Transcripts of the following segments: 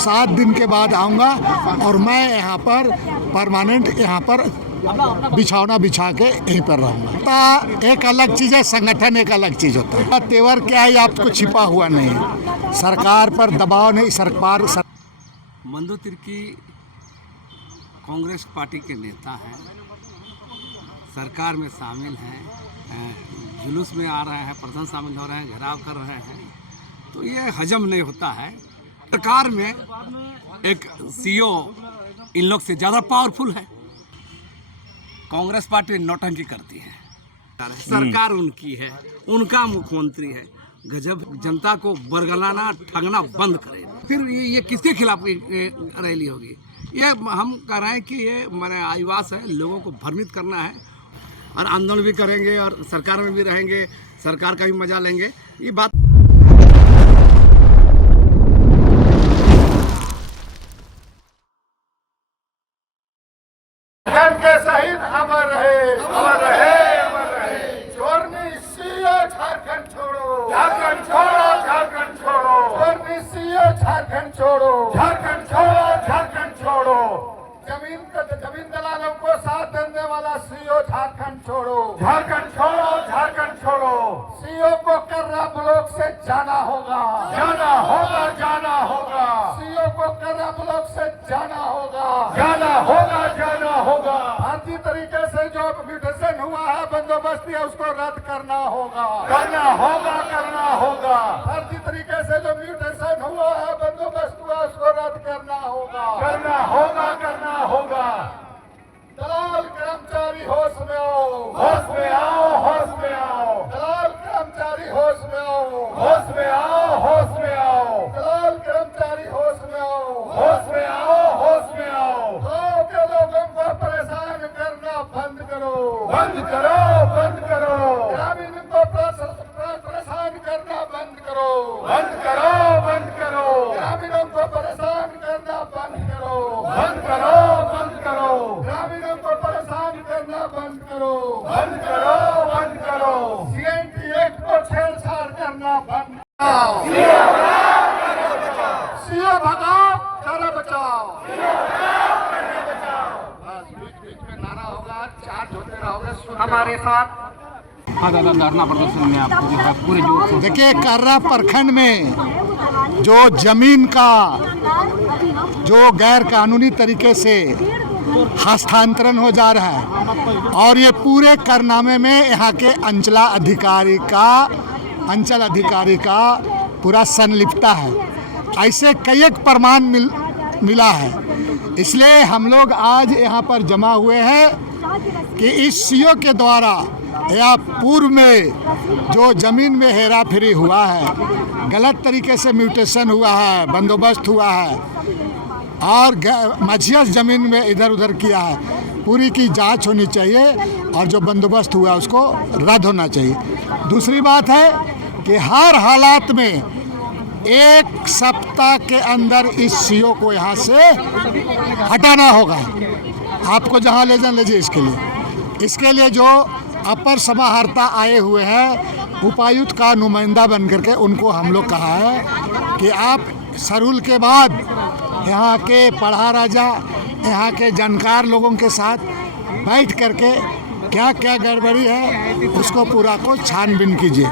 7 दिन के बाद आऊँगा और मैं यहाँ पर परमानेंट यहाँ पर बिछौना बिछा के यहीं पर रहूँगा। एक अलग चीज़ है, संगठन एक अलग चीज़ होता है। तेवर क्या है आपको छिपा हुआ नहीं है, सरकार पर दबाव नहीं। सरकार मंदू तिर्की कांग्रेस पार्टी के नेता हैं, सरकार में शामिल हैं, जुलूस में आ रहे हैं, प्रधान शामिल हो रहे हैं, घेराव कर रहे हैं, तो ये हजम नहीं होता है। सरकार में एक सीईओ इन लोग से ज़्यादा पावरफुल है। कांग्रेस पार्टी नौटंकी करती है, सरकार उनकी है, उनका मुख्यमंत्री है। गजब, जनता को बरगलाना ठगना बंद करे। फिर ये किसके खिलाफ रैली होगी? ये हम कह रहे हैं कि ये हमारे आईवास है, लोगों को भ्रमित करना है और आंदोलन भी करेंगे और सरकार में भी रहेंगे, सरकार का भी मजा लेंगे। ये बात के शहीद अमर रहे, अमर रहे, अमर रहे। चोरनी सीओ झारखंड छोड़ो, झारखंड छोड़ो, झारखंड छोड़ो। चोरनी सीओ झारखंड छोड़ो, झारखंड छोड़ो, झारखंड छोड़ो। जमीन दलालों को साथ देने वाला सीओ झारखंड छोड़ो, झारखंड छोड़ो, झारखंड छोड़ो। सीओ को कर्रा ब्लॉक से जाना होगा, जाना होगा, जाना होगा। सीओ को कर्रा ब्लॉक से जाना होगा, जाना होगा, जाना होगा। भारतीय तरीके से जो म्यूटेशन हुआ है, बंदोबस्ती है, उसको रद्द करना होगा, करना होगा, करना होगा। भारतीय तरीके से जो म्यूटेशन हुआ है, बंदोबस्त हुआ, उसको रद्द करना होगा, करना होगा, करना होगा। दलाल कर्मचारी होश में आओ, होश में आओ, होश में आओ। दलाल कर्मचारी होश में आओ, होश में आओ, होश में आओ। दलाल कर्मचारी होश में आओ, होश में आओ, होश में आओ। गाँव के लोगों को परेशान करना बंद करो, बंद करो, बंद करो। ग्रामीणों को परेशान करना बंद करो, बंद करो, बंद करो। ग्रामीणों को परेशान करना बंद करो, बंद करो, बंद करो। ग्रामीणों को परेशान करना बंद करो, बंद करो, बंद करो। सीएनटी एक्ट को छेड़छाड़ करना बंद करो। सीओ भगाओ, कर बचाओ। बस बीच में नारा होगा, चार्ज होते रहोगे हमारे साथ। धरना प्रदर्शन में आपको जो है पूरे जोर से देखिए, कर्रा प्रखंड में जो जमीन का जो गैर कानूनी तरीके से हस्तांतरण हो जा रहा है और ये पूरे करनामे में यहाँ के अंचल अधिकारी का पूरा संलिप्तता है। ऐसे कई एक प्रमाण मिला है। इसलिए हम लोग आज यहाँ पर जमा हुए हैं कि इस सीओ के द्वारा या पूर्व में जो ज़मीन में हेरा फेरी हुआ है, गलत तरीके से म्यूटेशन हुआ है, बंदोबस्त हुआ है और मझियस ज़मीन में इधर उधर किया है, पूरी की जांच होनी चाहिए और जो बंदोबस्त हुआ उसको रद्द होना चाहिए। दूसरी बात है कि हर हालात में 1 सप्ताह के अंदर इस सीओ को यहाँ से हटाना होगा। आपको जहाँ ले जाए लीजिए। इसके लिए जो अपर समाहर्ता आए हुए हैं, उपायुक्त का नुमाइंदा बन करके उनको हम लोग कहा है कि आप सरूल के बाद यहाँ के पढ़ा राजा, यहाँ के जानकार लोगों के साथ बैठ करके क्या क्या गड़बड़ी है उसको पूरा को छानबीन कीजिए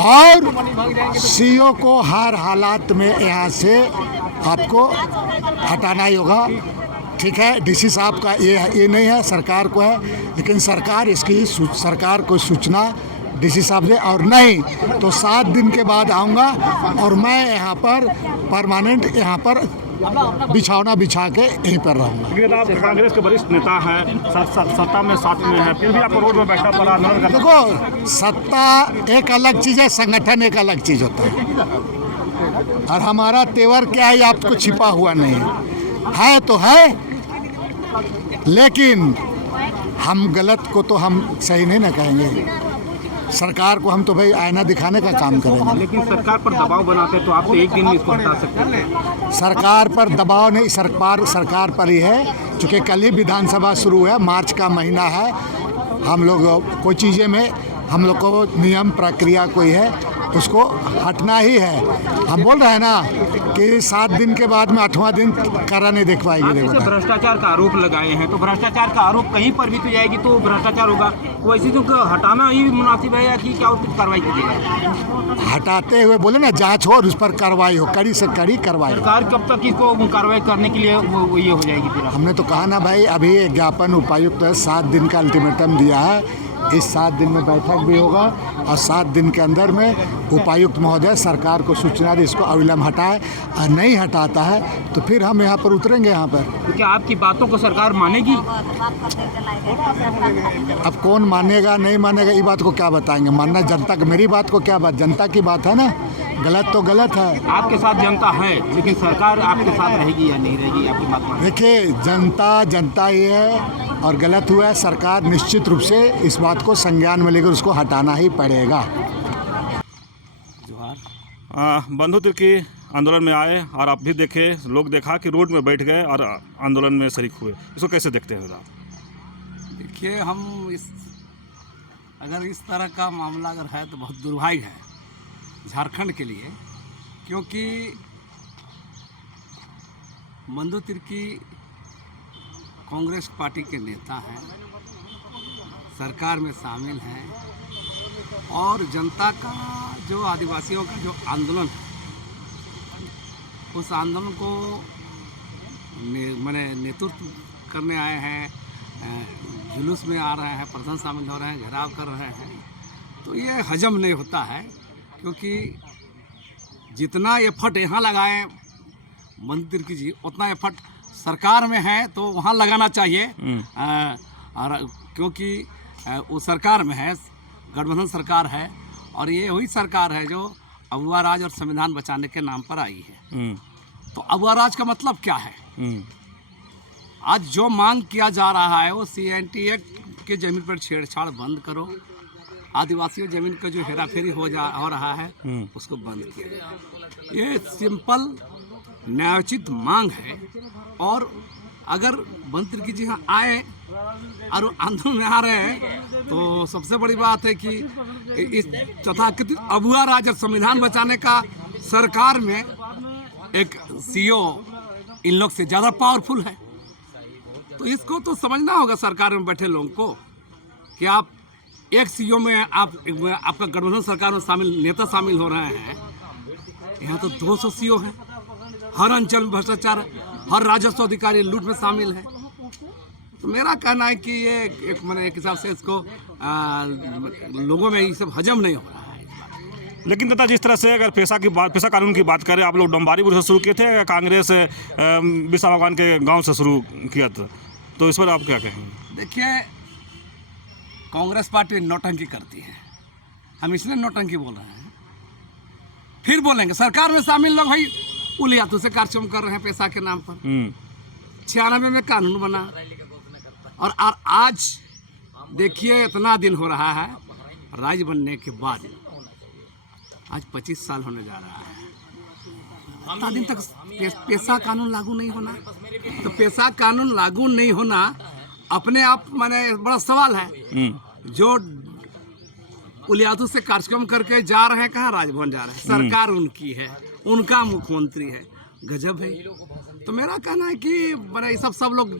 और सीओ को हर हालात में यहाँ से आपको हटाना ही होगा। ठीक है, डीसी साहब का ये नहीं है, सरकार को है, लेकिन सरकार इसकी सरकार को सूचना डीसी साहब से और नहीं तो 7 दिन के बाद आऊँगा और मैं यहाँ पर परमानेंट यहाँ पर बिछौना बिछा के यहीं पर रहूँगा। लेकिन आप कांग्रेस के वरिष्ठ नेता हैं, सत्ता में साथ में हैं, फिर भी आप रोड में बैठा पड़ा आंदोलन करना। देखो, सत्ता एक अलग चीज़ है, संगठन एक अलग चीज़ होता है और हमारा तेवर क्या है आपको छिपा हुआ नहीं है तो है, लेकिन हम गलत को तो हम सही नहीं ना कहेंगे। सरकार को हम तो भाई आईना दिखाने का काम करेंगे। लेकिन सरकार पर दबाव बनाते तो आप तो एक दिन में इसको हटा सकते हैं। सरकार पर दबाव नहीं, सरकार पर ही है, क्योंकि कल ही विधानसभा शुरू है, मार्च का महीना है। हम लोग कोई चीज़ें में हम लोग को नियम प्रक्रिया कोई है, उसको हटना ही है। हम बोल रहे हैं ना कि 7 दिन के बाद में 8वां दिन करा नहीं देख पाएगी। आप जैसे भ्रष्टाचार का आरोप लगाए हैं, तो भ्रष्टाचार का आरोप कहीं पर भी तो जाएगी तो भ्रष्टाचार होगा, वैसे तो हटाना ही मुनासिब है या कि क्या कुछ कार्रवाई कीजिएगा? हटाते हुए बोले ना जांच हो और उस पर कार्रवाई हो, कड़ी से कड़ी कार्रवाई। सरकार कब तक इसको कार्रवाई करने के लिए वो ये हो जाएगी फिर? हमने तो कहा ना भाई, अभी एक ज्ञापन उपायुक्त 7 दिन का अल्टीमेटम दिया है। इस 7 दिन में बैठक भी होगा और 7 दिन के अंदर में उपायुक्त महोदय सरकार को सूचना दे इसको अविलंब हटाए, और नहीं हटाता है तो फिर हम यहाँ पर उतरेंगे यहाँ पर। तो क्या आपकी बातों को सरकार मानेगी? अब कौन मानेगा नहीं मानेगा ये बात को क्या बताएंगे, मानना जनता की, मेरी बात को क्या बात, जनता की बात है ना, गलत तो गलत है। आपके साथ जनता है, लेकिन सरकार आपके साथ रहेगी या नहीं रहेगी, आपकी बात मानेगी? देखिए, जनता ही है और गलत हुआ है, सरकार निश्चित रूप से इस बात को संज्ञान में लेकर उसको हटाना ही पड़ेगा। बंधु तिर्की आंदोलन में आए और आप भी देखे, लोग देखा कि रोड में बैठ गए और आंदोलन में शरीक हुए, इसको कैसे देखते हैं आप? देखिए, हम अगर इस तरह का मामला अगर है तो बहुत दुर्भाग्य है झारखंड के लिए, क्योंकि बंधु तिर्की कांग्रेस पार्टी के नेता हैं, सरकार में शामिल हैं और जनता का जो आदिवासियों का जो आंदोलन है उस आंदोलन को मैंने नेतृत्व करने आए हैं, जुलूस में आ रहे हैं, प्रदर्शन शामिल हो रहे हैं, घेराव कर रहे हैं, तो ये हजम नहीं होता है। क्योंकि जितना एफर्ट यहाँ लगाएं बंधु तिर्की जी, उतना एफर्ट सरकार में है तो वहाँ लगाना चाहिए। और क्योंकि वो सरकार में है, गठबंधन सरकार है, और ये वही सरकार है जो अगुआ राज और संविधान बचाने के नाम पर आई है। तो अगुआ राज का मतलब क्या है? आज जो मांग किया जा रहा है वो CNT एक्ट के जमीन पर छेड़छाड़ बंद करो, आदिवासियों जमीन का जो हेराफेरी हो रहा है उसको बंद किया जाए। ये सिंपल न्यायोचित मांग है। और अगर बंधु तिर्की जी यहाँ आए और आंदोलन में आ रहे हैं तो सबसे बड़ी बात है कि इस तथाकथित अगुआ राज और संविधान बचाने का सरकार में एक CEO इन लोग से ज़्यादा पावरफुल है। तो इसको तो समझना होगा सरकार में बैठे लोगों को कि आप एक CEO में आपका गठबंधन सरकार में शामिल नेता शामिल हो रहे हैं, यहाँ तो 200 CEO हैं, हर अंचल में भ्रष्टाचार है, हर राजस्व अधिकारी लूट में शामिल है। तो मेरा कहना है कि ये एक हिसाब से इसको लोगों में ये सब हजम नहीं हो रहा है। लेकिन तथा जिस तरह से अगर पेशा कानून की बात करें, आप लोग डोंबारीपुर से शुरू किए थे या कांग्रेस बिरसा भगवान के गांव से शुरू किया था, तो इस पर आप क्या कहेंगे? देखिए, कांग्रेस पार्टी नौटंकी करती है, हम इसलिए नौटंकी बोल रहे हैं। फिर बोलेंगे सरकार में शामिल लोग भाई उलियातों से कार्यक्रम कर रहे हैं पैसा के नाम पर। 96 में कानून बना और आज देखिए इतना दिन हो रहा है राज्य बनने के बाद, आज 25 साल होने जा रहा है, इतना दिन तक पैसा कानून लागू नहीं होना। तो पैसा कानून लागू नहीं होना अपने आप माने बड़ा सवाल है। जो उलियातों से कार्यक्रम करके जा रहे हैं, कहाँ राजभवन जा रहे हैं, सरकार उनकी है, उनका मुख्यमंत्री है, गजब है। तो मेरा कहना है कि मैंने सब लोग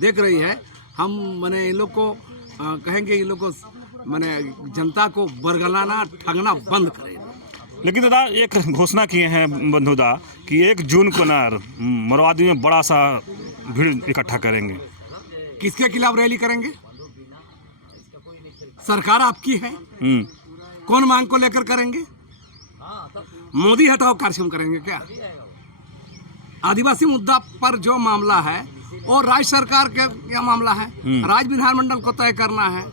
देख रही है, हम मैंने इन लोग को कहेंगे, इन लोग को मैंने जनता को बरगलाना ठगना बंद करें। लेकिन दादा एक घोषणा किए हैं बंधुदा कि 1 जून को मरवादी में बड़ा सा भीड़ इकट्ठा करेंगे। किसके खिलाफ रैली करेंगे? सरकार आपकी है, कौन मांग को लेकर करेंगे? मोदी हटाओ कार्यक्रम करेंगे क्या? आदिवासी मुद्दा पर जो मामला है और राज्य सरकार का यह मामला है, राज्य विधानमंडल को तय करना है,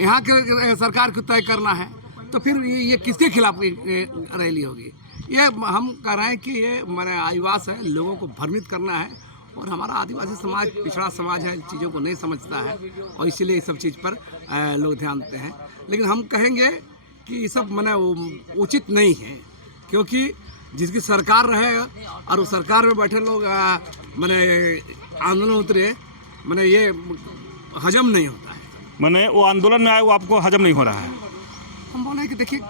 यहाँ के सरकार को तय करना है, तो फिर ये किसके खिलाफ रैली होगी? ये हम कह रहे हैं कि ये मैंने आदिवास है, लोगों को भ्रमित करना है, और हमारा आदिवासी समाज पिछड़ा समाज है, चीज़ों को नहीं समझता है और इसीलिए इस सब चीज़ पर लोग ध्यान देते हैं। लेकिन हम कहेंगे कि ये सब मैंने उचित नहीं है, क्योंकि जिसकी सरकार रहे और उस सरकार में बैठे लोग मैंने आंदोलन उतरे, मैंने ये हजम नहीं होता है। मैंने वो आंदोलन में आए वो आपको हजम नहीं हो रहा है? हम बोले कि देखिए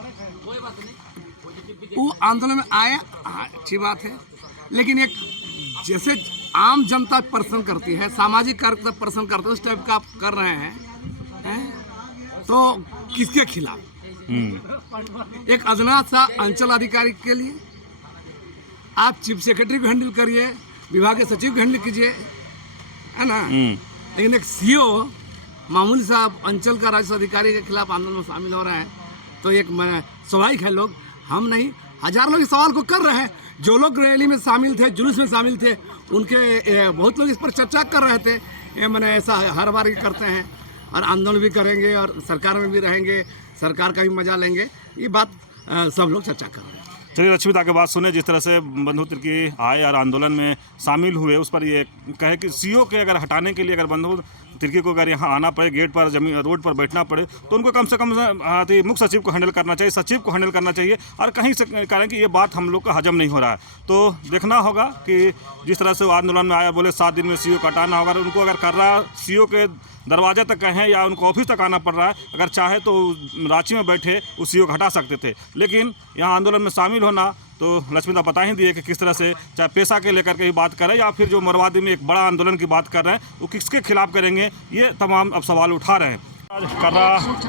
वो आंदोलन में आए, हाँ, अच्छी बात है, लेकिन एक जैसे आम जनता प्रश्न करती है, सामाजिक कार्यकर्ता प्रश्न करते हैं, उस टाइप का आप कर रहे हैं तो किसके खिलाफ? एक अदना सा अंचल अधिकारी के लिए आप चीफ सेक्रेटरी को हैंडल करिए, विभागीय सचिव को हैंडल कीजिए, है ना। लेकिन एक सीओ मामूली साहब अंचल का राजस्व अधिकारी के खिलाफ आंदोलन में शामिल हो रहे हैं, तो एक स्वाभाविक है, लोग हम नहीं हजार लोग इस सवाल को कर रहे हैं। जो लोग रैली में शामिल थे, जुलूस में शामिल थे, उनके बहुत लोग इस पर चर्चा कर रहे थे। मैंने ऐसा हर बार ही करते हैं और आंदोलन भी करेंगे और सरकार में भी रहेंगे, सरकार का भी मजा लेंगे, ये बात सब लोग चर्चा कर रहे हैं। चलिए लक्ष्मीता की बात सुने, जिस तरह से बंधु तिर्की आए और आंदोलन में शामिल हुए, उस पर ये कहे कि सीओ के अगर हटाने के लिए अगर बंधु तिर्की को अगर यहाँ आना पड़े, गेट पर जमीन रोड पर बैठना पड़े, तो उनको कम से कम मुख्य सचिव को हैंडल करना चाहिए, सचिव को हैंडल करना चाहिए, और कहीं से कहें कि ये बात हम लोग का हजम नहीं हो रहा है। तो देखना होगा कि जिस तरह से वो आंदोलन में आया, बोले 7 दिन में सीओ को हटाना होगा, उनको अगर कर रहा सीओ के दरवाजे तक कहें या उनको ऑफिस तक आना पड़ रहा है, अगर चाहे तो रांची में बैठे उस सीओ को हटा सकते थे। लेकिन यहाँ आंदोलन में शामिल होना, तो लक्ष्मीता बता ही दिए कि किस तरह से चाहे पेशा के लेकर के ही बात करें या फिर जो मरवादी में एक बड़ा आंदोलन की बात कर रहे हैं, वो किसके खिलाफ करेंगे, ये तमाम अब सवाल उठा रहे हैं। कर्रा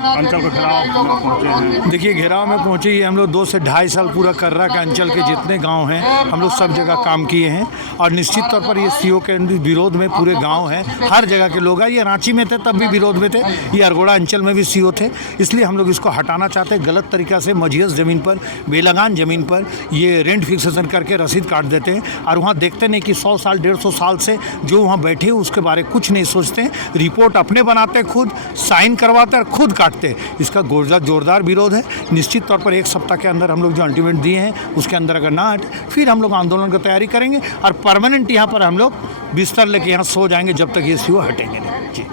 अंचल के घेराव में पहुंचे हैं। देखिए, घेराव में पहुंचे, ये हम लोग 2 से ढाई साल पूरा कर्रा के अंचल के जितने गांव हैं हम लोग सब जगह काम किए हैं, और निश्चित तौर पर ये सीओ के विरोध में पूरे गांव हैं, हर जगह के लोग हैं। ये रांची में थे तब भी विरोध में थे, ये अरगोड़ा अंचल में भी सीओ थे, इसलिए हम लोग इसको हटाना चाहते हैं। गलत तरीक़ा से मझियस ज़मीन पर, बेलगान ज़मीन पर ये रेंट फिक्सेशन करके रसीद काट देते हैं, और वहाँ देखते नहीं कि 100 साल 150 साल से जो वहाँ बैठे उसके बारे कुछ नहीं सोचते हैं। रिपोर्ट अपने बनाते, खुद साइन करवाते और खुद काटते। इसका जोरदार विरोध है। निश्चित तौर पर 1 सप्ताह के अंदर हम लोग जो अल्टीमेट दिए हैं उसके अंदर अगर ना हटे, फिर हम लोग आंदोलन की तैयारी करेंगे और परमानेंट यहाँ पर हम लोग बिस्तर लेके यहाँ सो जाएंगे जब तक ये सीओ हटेंगे नहीं। जी।